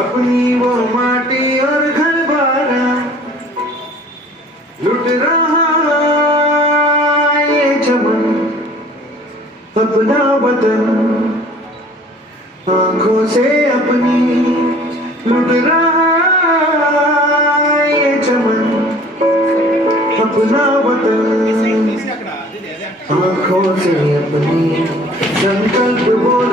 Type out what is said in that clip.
अपनी वो माटी और घर बारा लुट रहा ये चमन, अपना वतन आंखों से अपनी लुट रहा ये चमन, अपना वतन आंखों से अपनी संकल्प बोल